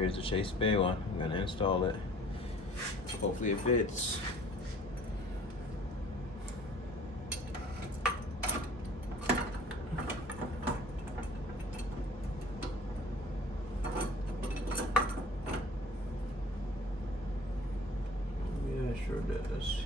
here's the Chase Bay one. I'm gonna install it. Hopefully it fits. Yeah, it sure does.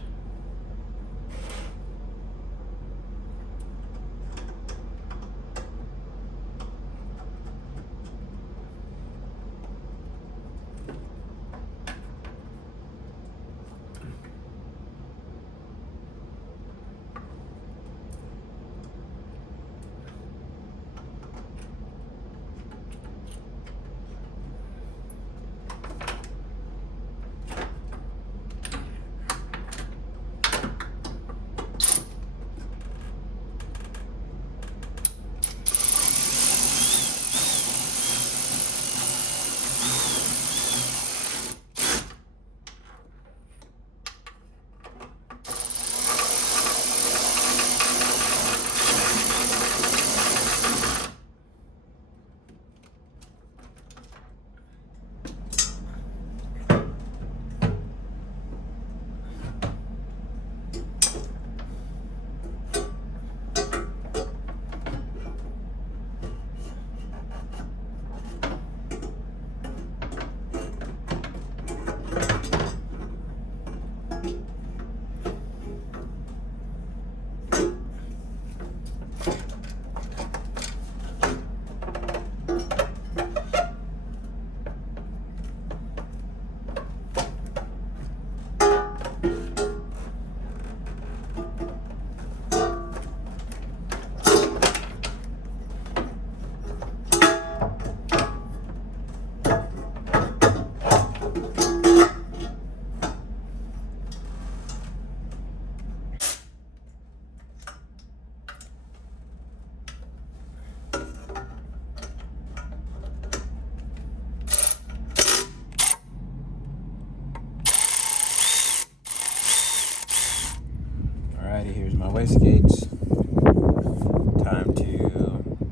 Alrighty, here's my Wastegates.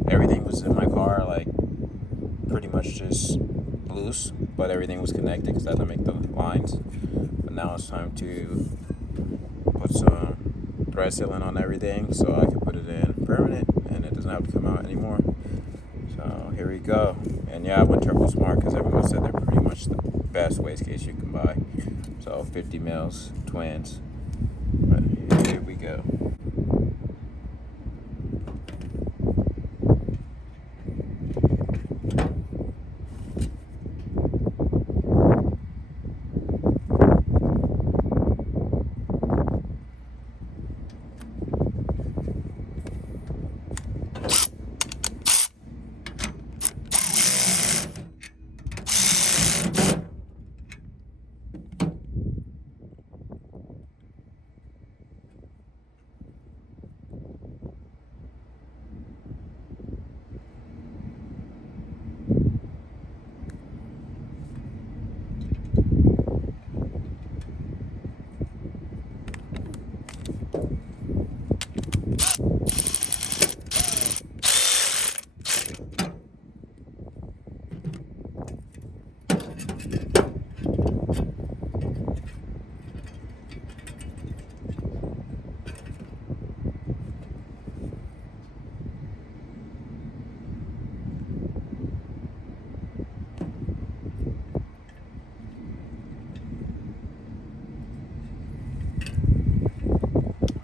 Everything was in my car, like, pretty much just loose, but everything was connected because I had to make the lines. But now it's time to put some thread sealant on everything so I can put it in permanent and it doesn't have to come out anymore. So here we go. And yeah, I went TurboSmart because everyone said they're pretty much the best wastegates you can buy. So 50 mils, twins. But here we go.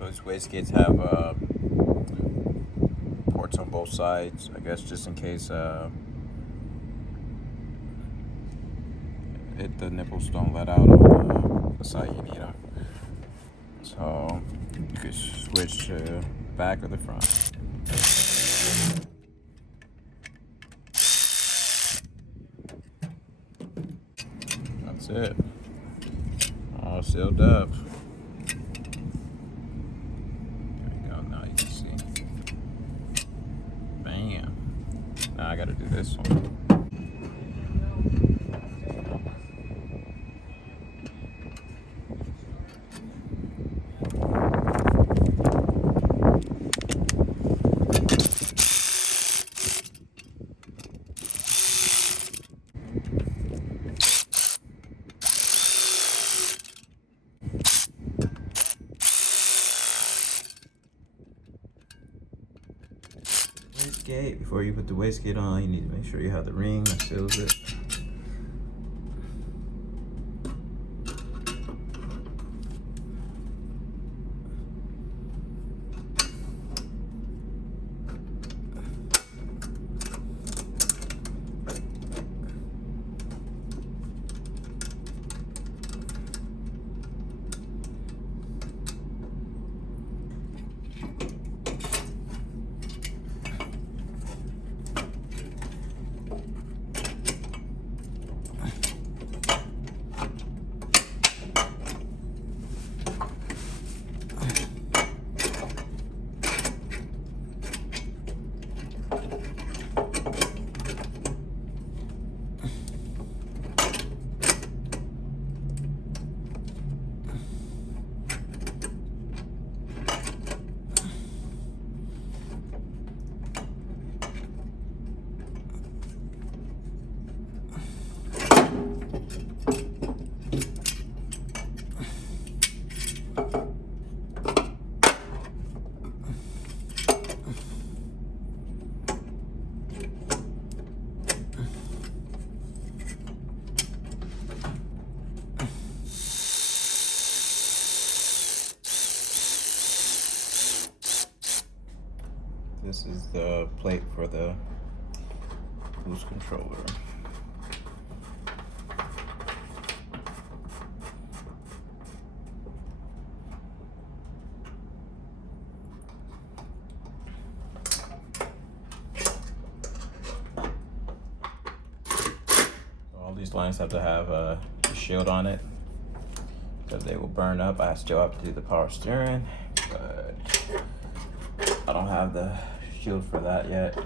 Those wastegates have ports on both sides, I guess, just in case the nipples don't let out on the side you need them. So you could switch to back or the front. That's it. All sealed up. Now I gotta do this one. wastegate. Before you put the wastegate on, you need to make sure you have the ring that seals it. This is the plate for the boost controller. All these lines have to have a shield on it because they will burn up. I still have to do the power steering, but I don't have the shield for that yet.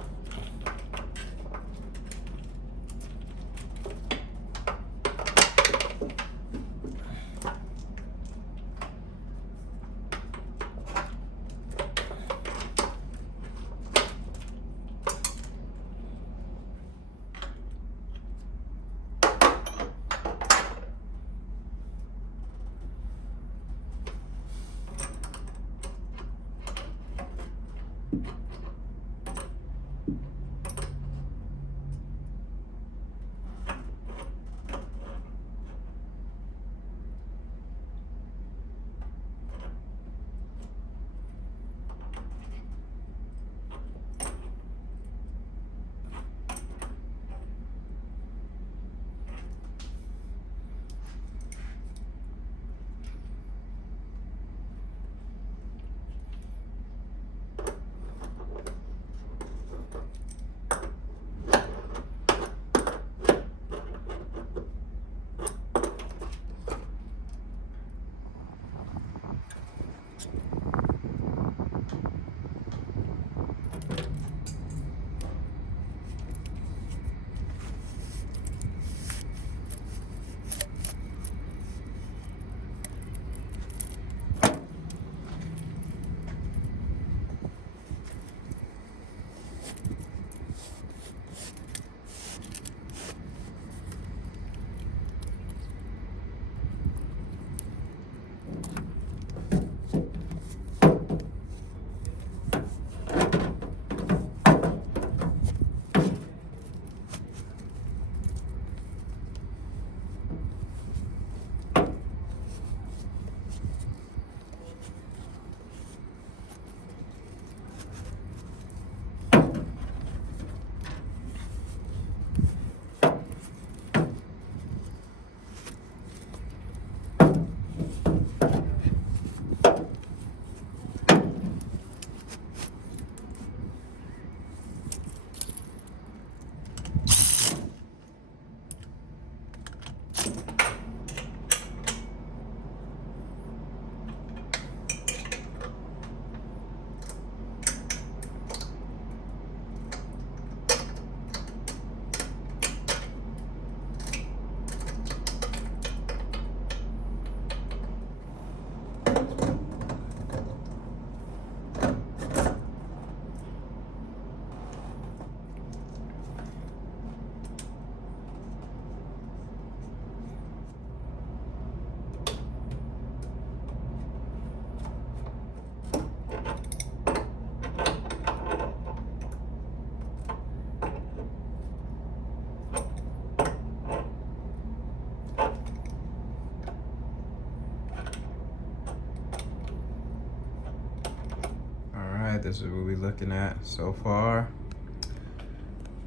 Alright, this is what we're looking at so far.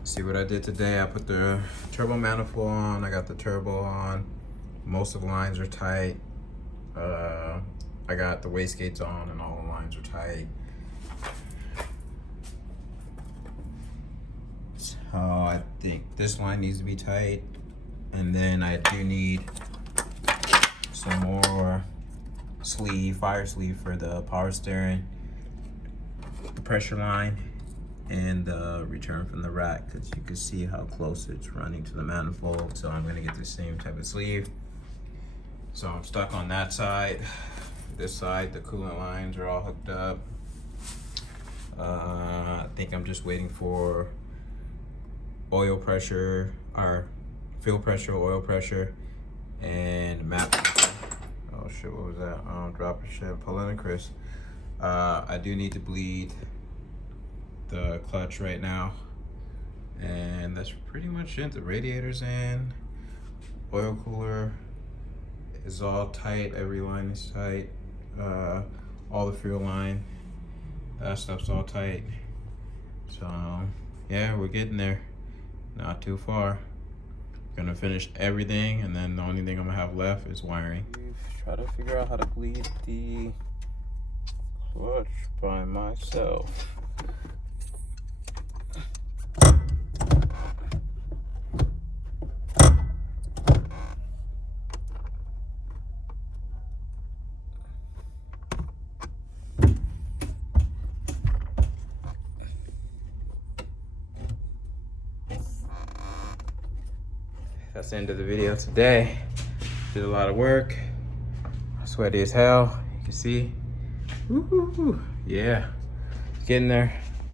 See what I did today. I put the turbo manifold on. I got the turbo on. Most of the lines are tight. I got the wastegates on and all the lines are tight. So I think this line needs to be tight. And then I do need some more sleeve, fire sleeve for the power steering, the pressure line, and the return from the rack, because you can see how close it's running to the manifold. So I'm gonna get the same type of sleeve. So I'm stuck on that side. This side, the coolant lines are all hooked up. I think I'm just waiting for oil pressure, or fuel pressure, oil pressure, and map. Oh shit, what was that? Dropper shit, pulling a Chris. I do need to bleed the clutch right now, and that's pretty much it. The radiator's in, oil cooler is all tight, every line is tight, all the fuel line, that stuff's all tight. So yeah, we're getting there, not too far. Gonna finish everything, and then the only thing I'm gonna have left is wiring. Try to figure out how to bleed the clutch by myself. That's the end of the video today. Did a lot of work. Sweaty as hell, you can see. Woo-hoo-hoo. Yeah, getting there.